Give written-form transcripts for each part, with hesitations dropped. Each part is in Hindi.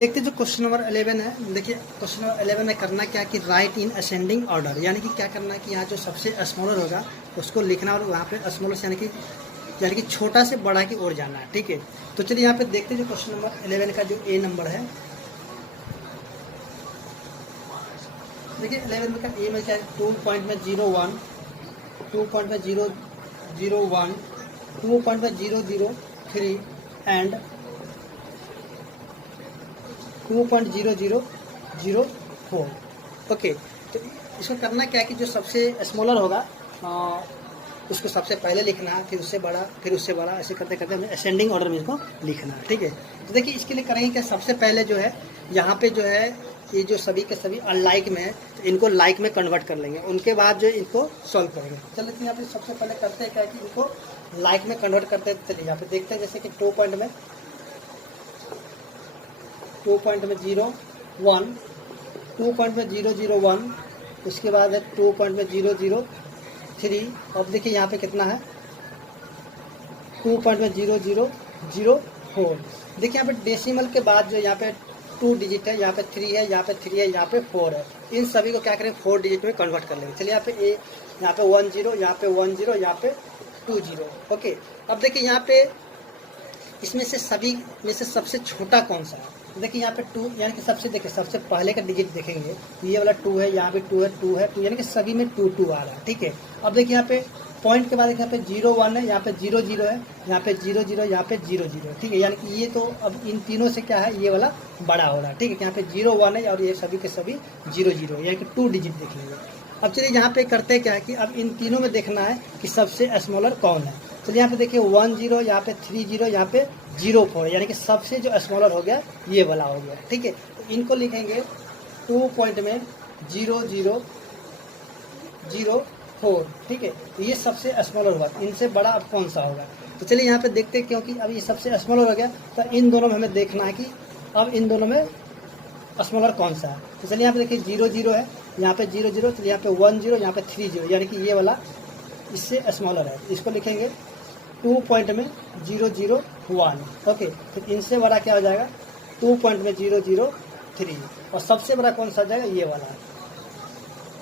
देखते जो क्वेश्चन नंबर 11 है। देखिए क्वेश्चन नंबर 11 में करना क्या कि राइट इन असेंडिंग ऑर्डर, यानी कि क्या करना है कि यहाँ जो सबसे स्मॉलर होगा उसको लिखना और वहाँ पे स्मॉलर से यानी कि छोटा से बड़ा की ओर जाना है। ठीक है, तो चलिए यहाँ पे देखते जो क्वेश्चन नंबर 11 का जो ए नंबर है। देखिए 11 का ए में क्या है, 2.01, 2.001, 2.003 एंड 2.0004। ओके, तो इसको करना क्या है कि जो सबसे स्मॉलर होगा उसको सबसे पहले लिखना है, फिर उससे बड़ा, फिर उससे बड़ा, ऐसे करते करते हमें असेंडिंग ऑर्डर में इसको लिखना है। ठीक है, तो देखिए इसके लिए करेंगे क्या, सबसे पहले जो है यहाँ पे जो है ये जो सभी के सभी अनलाइक में है तो इनको लाइक में कन्वर्ट कर लेंगे, उनके बाद जो इनको सॉल्व करेंगे। चलिए यहाँ पे सबसे पहले करते हैं क्या कि इनको लाइक में कन्वर्ट करते हैं। चलिए यहाँ पे देखते हैं जैसे कि 2.01, 2.001, उसके बाद है 2.003। अब देखिए यहाँ पे कितना है 2.0004। देखिए यहाँ पे डेसिमल के बाद जो यहाँ पे 2 डिजिट है, यहाँ पे 3 है, यहाँ पे 3 है, यहाँ पे 4 है, इन सभी को क्या करें 4 डिजिट में कन्वर्ट कर लेंगे। चलिए यहाँ पे यहाँ पे 10, यहाँ पे 10, यहाँ पे 20। ओके, अब देखिए यहाँ पे इसमें से सभी में से सबसे छोटा कौन सा है। देखिए यहाँ पे 2, यानी कि सबसे देखिए सबसे पहले का डिजिट देखेंगे ये वाला 2 है, यहाँ पे 2 है, 2 है, 2, यानी कि सभी में 2 2 आ रहा है। ठीक है, अब देखिए यहाँ पे पॉइंट के बाद यहाँ पे 0 1 है, यहाँ पे 0 0 है, यहाँ पे 0 0, यहाँ पे 0 0। ठीक है, यानी कि ये तो अब इन तीनों से क्या है ये वाला बड़ा हो रहा है। ठीक है, यहाँ पे 0 1 है और ये सभी के सभी 0 0, यानी कि 2 डिजिट देख लेंगे। अब चलिए यहाँ पे करते क्या है कि अब इन तीनों में देखना है कि सबसे स्मॉलर कौन है। तो यहाँ पे देखिए 10, यहाँ पे 30, यहाँ पे 04, यानी कि सबसे जो स्मॉलर हो गया ये वाला हो गया। ठीक है, तो इनको लिखेंगे 2.0004। ठीक है, तो ये सबसे स्मॉलर हुआ, इनसे बड़ा अब कौन सा होगा। तो चलिए यहाँ पे देखते हैं, क्योंकि अब ये सबसे स्मॉलर हो गया तो इन दोनों में हमें देखना है कि अब इन दोनों में स्मॉलर कौन सा है। तो चलिए यहाँ पे देखिए 0 0 है, यहाँ पे 0 0, तो यहाँ पे 1 0, यहाँ पे 3 0, यानी कि ये वाला इससे स्मॉलर है, इसको लिखेंगे 2.001। ओके, तो इनसे बड़ा क्या हो जाएगा 2.003, और सबसे बड़ा कौन सा हो जाएगा ये वाला,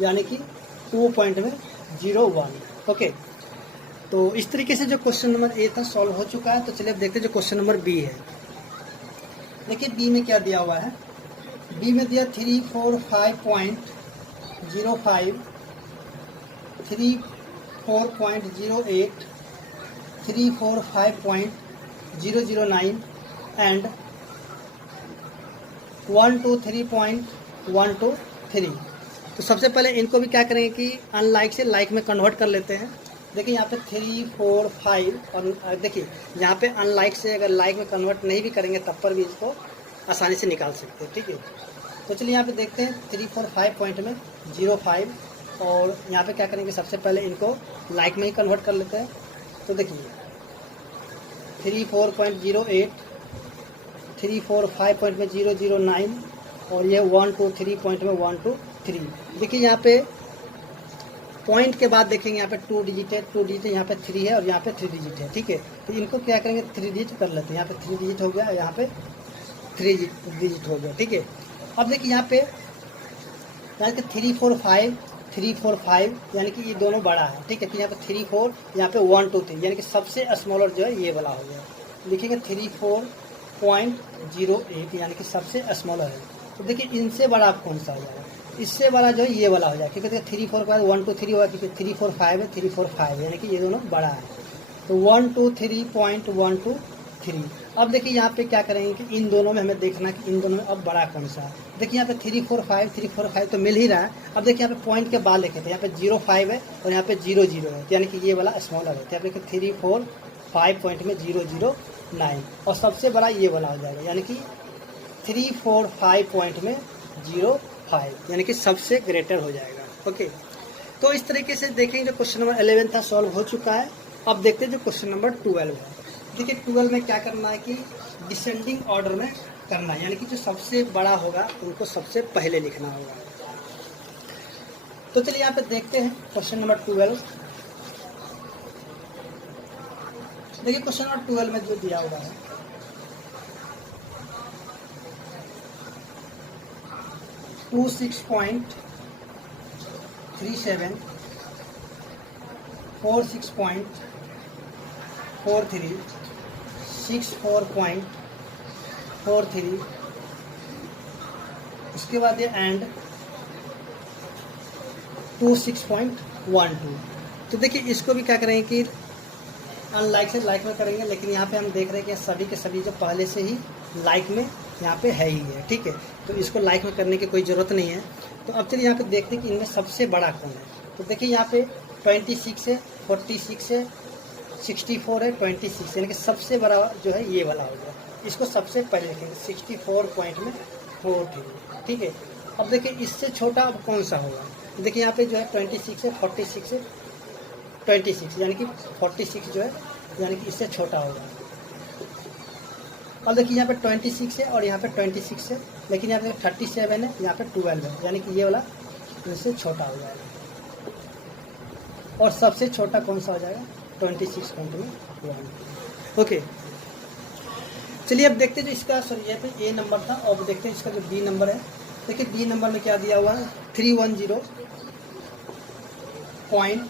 यानी कि 2.01। ओके, तो इस तरीके से जो क्वेश्चन नंबर ए था सॉल्व हो चुका है। तो चलिए अब देखते हैं जो क्वेश्चन नंबर बी है। देखिए बी में क्या दिया हुआ है, बी में दिया 345.05, 34.08, 345.009 एंड 123.123। तो सबसे पहले इनको भी क्या करेंगे कि अनलाइक से लाइक में कन्वर्ट कर लेते हैं। देखिए यहाँ पे 3 4 5, और देखिए यहाँ पे अनलाइक से अगर लाइक में कन्वर्ट नहीं भी करेंगे तब पर भी इसको आसानी से निकाल सकते हैं। ठीक है, तो चलिए यहाँ पे देखते हैं 3 4 5 पॉइंट में 05, और यहाँ पे क्या करेंगे सबसे पहले इनको लाइक में ही कन्वर्ट कर लेते हैं। तो देखिए 34.08, 345 पॉइंट में 009, और ये 123 पॉइंट में 123। देखिए यहाँ पे पॉइंट के बाद देखेंगे यहाँ पे 2 डिजिट है, 2 डिजिट है, यहाँ पे 3 है और यहाँ पे 3 डिजिट है। ठीक है, तो इनको क्या करेंगे 3 डिजिट कर लेते हैं। यहाँ पे 3 डिजिट हो गया, यहाँ पे 3 डिजिट हो गया। ठीक है, अब देखिए यहाँ पे यानी कि 345, यानी कि ये दोनों बड़ा है। ठीक है, फिर यहाँ पे 3 4, यहाँ पे 1 2 3, यानी कि सबसे स्मॉलर जो है ये वाला हो गया। लिखेंगे 34.08, यानी कि सबसे स्मॉलर है। तो देखिए इनसे बड़ा आप कौन सा हो जाएगा, इससे बड़ा जो है ये वाला हो जाएगा, क्योंकि देखिए 3 4 के बाद 1 2 3 होगा, क्योंकि 3 4 5 है, 3 4 5, यानी कि ये दोनों बड़ा है। तो 123.123। अब देखिए यहाँ पे क्या करेंगे कि इन दोनों में हमें देखना है कि इन दोनों में अब बड़ा कौन सा है। देखिए यहाँ पे 345 तो मिल ही रहा है। अब देखिए यहाँ पे पॉइंट के बाद लिखे थे, यहाँ पे 05 है और यहाँ पे 0 0 है, यानी कि ये वाला स्मॉलर है। यहाँ पे 345 पॉइंट में 009, और सबसे बड़ा ये वाला हो जाएगा, यानी कि 345 पॉइंट में 05, यानी कि सबसे ग्रेटर हो जाएगा। ओके, तो इस तरीके से देखेंगे जो क्वेश्चन नंबर 11 था सॉल्व हो चुका है। अब देखते हैं जो क्वेश्चन नंबर 12 है। देखिए 12 में क्या करना है कि डिसेंडिंग ऑर्डर में करना है, यानी कि जो सबसे बड़ा होगा उनको सबसे पहले लिखना होगा। तो चलिए यहाँ पे देखते हैं क्वेश्चन नंबर 12। देखिए क्वेश्चन नंबर 12 में जो दिया हुआ है 26.37, 46.43, 64.43, उसके बाद ये एंड 26.12। तो देखिए इसको भी क्या करेंगे कि अनलाइक से लाइक में करेंगे, लेकिन यहाँ पे हम देख रहे हैं कि सभी के सभी जो पहले से ही लाइक में यहाँ पे है ही है, ठीक है। तो इसको लाइक में करने की कोई ज़रूरत नहीं है। तो अब चलिए यहाँ पे देखते हैं कि इनमें सबसे बड़ा कौन है। तो देखिए यहाँ पे 26 है, 46 है, 64 है, 26, यानी कि सबसे बड़ा जो है ये वाला हो गया। इसको सबसे पहले लिखेंगे 64.43, ठीक है। अब देखिए इससे छोटा अब कौन सा होगा। देखिए यहाँ पे जो है 26 है, 46 है, 26, यानी कि 46 जो है यानी कि इससे छोटा होगा। और देखिए यहाँ पे 26 है और यहाँ पे 26 है, लेकिन यहाँ पे 37 है, यहाँ पे 12 है, यानी कि ये वाला इससे छोटा हो जाएगा। और सबसे छोटा कौन सा हो जाएगा 26.1। ओके, चलिए अब देखते हैं जो इसका सॉरी ये पे ए नंबर था, और देखते हैं इसका जो बी नंबर है। देखिए बी नंबर में क्या दिया हुआ है 310.8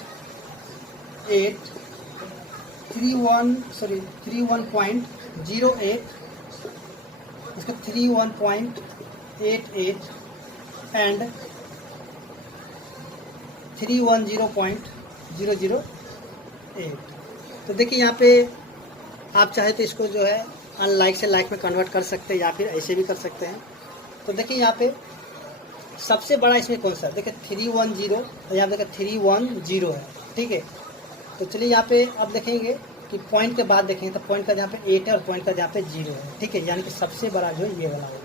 31.08, इसका 31.88 एंड 310.008। तो देखिए यहाँ पे आप चाहे तो इसको जो है अनलाइक से लाइक में कन्वर्ट कर सकते हैं या फिर ऐसे भी कर सकते हैं। तो देखिए यहाँ पे सबसे बड़ा इसमें कौन सा है, देखिए 310 और यहाँ पे देखिए 310 है, ठीक है। तो चलिए यहाँ पे आप देखेंगे कि पॉइंट के बाद देखेंगे तो पॉइंट का यहाँ पे 8 है और पॉइंट का यहाँ पे 0 है, ठीक है। यानी कि सबसे बड़ा जो है ये वाला होगा,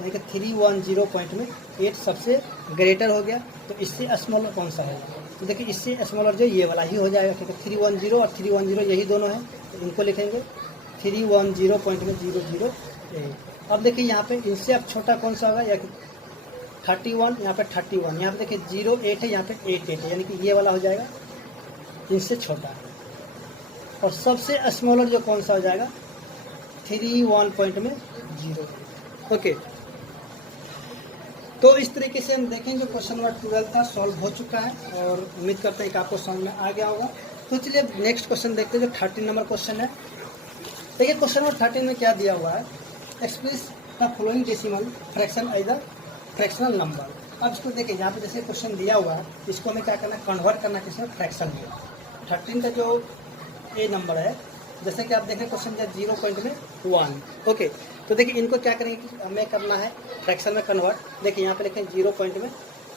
यानी कि 310 पॉइंट में 8 सबसे ग्रेटर हो गया। तो इससे स्मॉलर कौन सा है, तो देखिए इससे स्मॉलर जो ये वाला ही हो जाएगा, क्योंकि 310 और 310 यही दोनों हैं। तो इनको लिखेंगे 310 पॉइंट में 008। अब देखिए यहाँ पे इनसे अब छोटा कौन सा होगा, या 31, यहाँ पे 31, यहाँ पे देखिए 08 है, यहाँ पे 88 है, यानी कि ये वाला हो जाएगा इनसे छोटा है। और सबसे स्मॉलर जो कौन सा हो जाएगा 31 पॉइंट में 0। ओके, तो इस तरीके से हम देखें जो क्वेश्चन नंबर 12 था सॉल्व हो चुका है, और उम्मीद करते हैं कि आपको समझ में आ गया होगा। तो चलिए नेक्स्ट क्वेश्चन देखते हैं जो 13 नंबर क्वेश्चन है। देखिए क्वेश्चन नंबर 13 में क्या दिया हुआ है, express the following decimal fraction as the fractional number. अब इसको देखिए यहाँ पे जैसे क्वेश्चन दिया हुआ है, इसको हमें क्या करना है कन्वर्ट करना किसमें फ्रैक्शन में। 13 का जो ए नंबर है, जैसे कि आप देखें क्वेश्चन जो 0.1। ओके, तो देखिए इनको क्या करेंगे कि हमें करना है फ्रैक्शन में कन्वर्ट। देखिए यहाँ पे लिखें 0.1,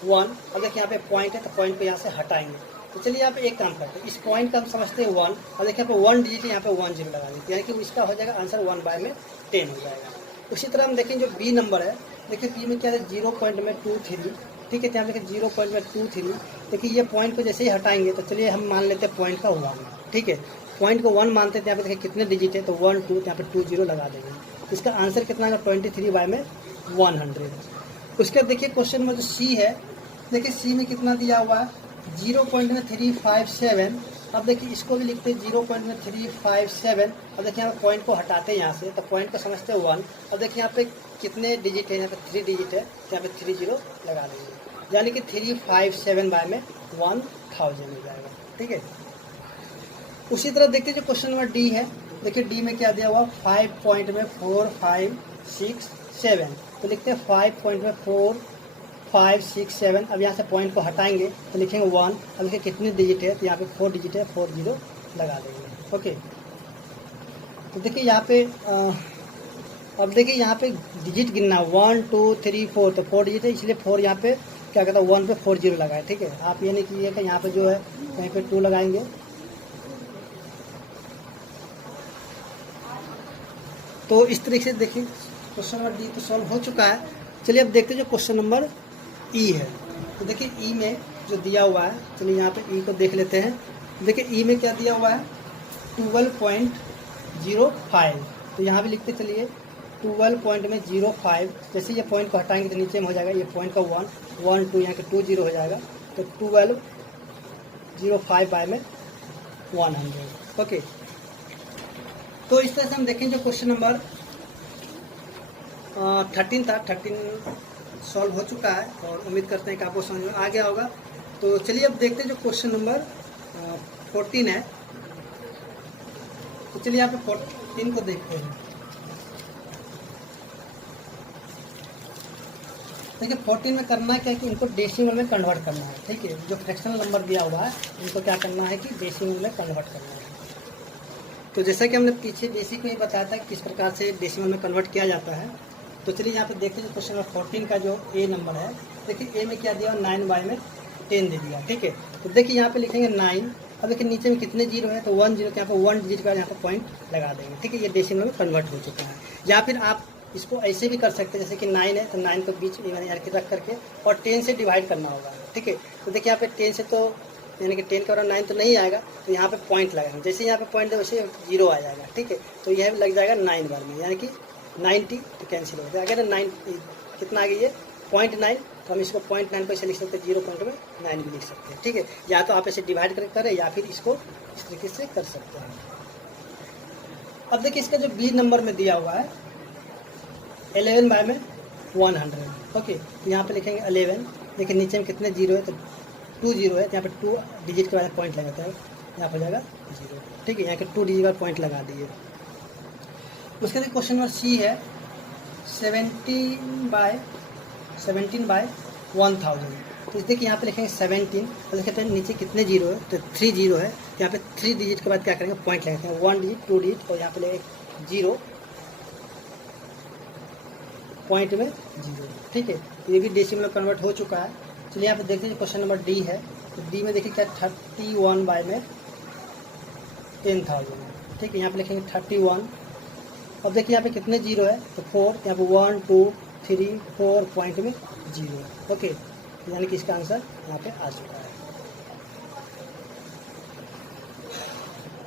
और देखिए यहाँ पे पॉइंट है तो पॉइंट को यहाँ से हटाएंगे। तो चलिए यहाँ पे एक काम करते हैं, इस पॉइंट का हम समझते हैं 1, और देखिए यहाँ पे 1 डिजिट है, यहाँ पे 10 लगा देते हैं, यानी कि इसका हो जाएगा आंसर 1/10 हो जाएगा। उसी तरह हम देखें जो बी नंबर है, देखिए बी में क्या है 0.23, ठीक है। यहाँ पे देखिए 0.23, देखिए ये पॉइंट को जैसे ही हटाएंगे तो चलिए हम मान लेते हैं पॉइंट का 1, ठीक है। पॉइंट को 1 मानते हैं, यहाँ पे देखिए कितने डिजिट है तो 1 2, यहाँ पे 20 लगा देंगे। इसका आंसर कितना है 23/100। उसके बाद देखिए क्वेश्चन में जो सी है, देखिए सी में कितना दिया हुआ है 0.357। अब देखिए इसको भी लिखते हैं 0.357। अब देखिए यहाँ पे पॉइंट को हटाते हैं यहाँ से, तो पॉइंट को समझते हैं 1। अब देखिए यहाँ पे कितने डिजिट है, यहाँ पे 3 डिजिट है, तो यहाँ पे 30 लगा देंगे, यानी कि 357/1000 हो जाएगा, ठीक है। उसी तरह देखते हैं जो क्वेश्चन नंबर डी है, देखिए डी में क्या दिया हुआ 5.45667। तो लिखते हैं 5.4567। अब यहाँ से पॉइंट को हटाएंगे तो लिखेंगे 1। अब देखिए कितने डिजिट है, तो यहाँ पे 4 डिजिट है, 40 लगा देंगे। ओके, तो देखिए यहाँ पे अब देखिए यहाँ पे डिजिट गिनना 1 2 3 4, तो 4 डिजिट है, इसलिए 4 यहाँ पे क्या कहता है 1 पे 40 लगाए, ठीक है। आप ये नहीं कीजिएगा यहाँ पे जो है कहीं पे 2 लगाएंगे। तो इस तरीके से देखिए क्वेश्चन नंबर डी तो सॉल्व हो चुका है। चलिए अब देखते हैं जो क्वेश्चन नंबर ई है। तो देखिए ई में जो दिया हुआ है, चलिए यहाँ पे ई को देख लेते हैं। देखिए ई में क्या दिया हुआ है 12.05। तो यहाँ भी लिखते चलिए 12.05। जैसे ये पॉइंट को हटाएंगे तो नीचे में हो जाएगा, ये पॉइंट का 1 1 2, यहाँ के 20 हो जाएगा, तो 12.05/100। ओके, तो इस तरह से हम देखें जो क्वेश्चन नंबर 13 था, 13 सॉल्व हो चुका है और उम्मीद करते हैं कि आपको समझ में आ गया होगा। तो चलिए अब देखते हैं जो क्वेश्चन नंबर 14 है। तो चलिए यहाँ पे 14 को देखते हैं। देखिए 14 में करना क्या है कि इनको डेसिमल में कन्वर्ट करना है, ठीक है। जो फ्रैक्शनल नंबर दिया हुआ है इनको क्या करना है कि डेसिमल में कन्वर्ट करना है। तो जैसा कि हमने पीछे बेसिक में ही बताया था किस प्रकार से डेसिमल में कन्वर्ट किया जाता है। तो चलिए यहाँ पे देखते हैं जो क्वेश्चन नंबर 14 का जो ए नंबर है। देखिए ए में क्या दिया 9/10 दे दिया, ठीक है। तो देखिए यहाँ पे लिखेंगे 9। अब देखिए नीचे में कितने जीरो है, तो 1 जीरो के यहाँ पे 1 डिजिट का यहाँ पे पॉइंट लगा देंगे, ठीक है। ये डेसिमल में कन्वर्ट हो चुका है। या फिर आप इसको ऐसे भी कर सकते हैं, जैसे कि 9 है तो 9 को बीच में यानी के रख करके और 10 से डिवाइड करना होगा, ठीक है। तो देखिए यहाँ पे 10 से तो यानी कि 10 का बराबर 9 तो नहीं आएगा, तो यहाँ पे पॉइंट लगाएंगे। जैसे यहाँ पे पॉइंट है वैसे जीरो आ जाएगा, ठीक है। तो यह लग जाएगा 9 बार में, यानी कि 90 तो कैंसिल हो जाएगा। अगर 9 कितना आ गई है 0.9, तो हम इसको 0.9 को ऐसे लिख सकते हैं, 0.9 भी लिख सकते हैं, ठीक है। या तो आप ऐसे डिवाइड करके करें या फिर इसको इस तरीके से कर सकते हैं। अब देखिए इसका जो बी नंबर में दिया हुआ है 11/100, ओके। तो यहाँ पे लिखेंगे 11। देखिए नीचे में कितने जीरो है, तो 2 जीरो है, तो यहाँ पे 2 डिजिट के बाद पॉइंट लगाता है, यहाँ पर जाएगा 0, ठीक है। यहाँ के 2 डिजिट का पॉइंट लगा दिए। उसके बाद क्वेश्चन नंबर सी है 17/1000। तो देखिए यहाँ पे लिखेंगे 17 और देखते हैं नीचे कितने जीरो है, तो 3 जीरो है। यहाँ पे 3 डिजिट के बाद क्या करेंगे पॉइंट लगाते हैं, 1 डिजिट 2 डिजिट और यहाँ पे लेंगे 0 पॉइंट में 0, ठीक है। ये भी डेसिमल में कन्वर्ट हो चुका है। चलिए यहाँ पे देखते हैं क्वेश्चन नंबर डी है। तो डी में देखिए क्या 31/10,000, ठीक है। यहाँ पे लिखेंगे 31। अब देखिए यहाँ पे कितने जीरो है, तो 4, यहाँ पे 1 2 3 4 पॉइंट में 0, ओके। यानी कि इसका आंसर यहाँ पे आ चुका है।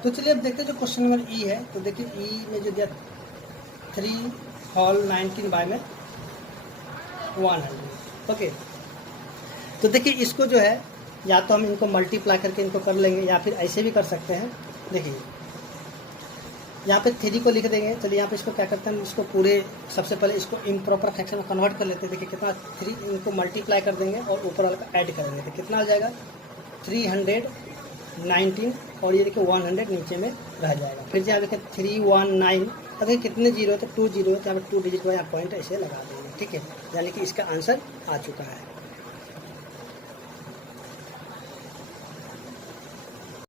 तो चलिए अब देखते हैं जो क्वेश्चन नंबर ई है। तो देखिए ई में जो दिया 3 होल 19/100, ओके। तो देखिए इसको जो है या तो हम इनको मल्टीप्लाई करके इनको कर लेंगे या फिर ऐसे भी कर सकते हैं। देखिए यहाँ पे 3 को लिख देंगे। चलिए यहाँ पे इसको क्या करते हैं, इसको पूरे सबसे पहले इसको इम्प्रॉपर फ्रैक्शन में कन्वर्ट कर लेते हैं। देखिए कितना 3, इनको मल्टीप्लाई कर देंगे और ऊपर वाला का ऐड करेंगे, तो कितना आ जाएगा 319 और ये देखिए 100 नीचे में रह जाएगा। फिर यहाँ देखिए 319, अगर कितने जीरो है तो 2 जीरो है, तो यहाँ पे 2 डिजिट का यहाँ पॉइंट ऐसे लगा देंगे, ठीक है। यानी कि इसका आंसर आ चुका है।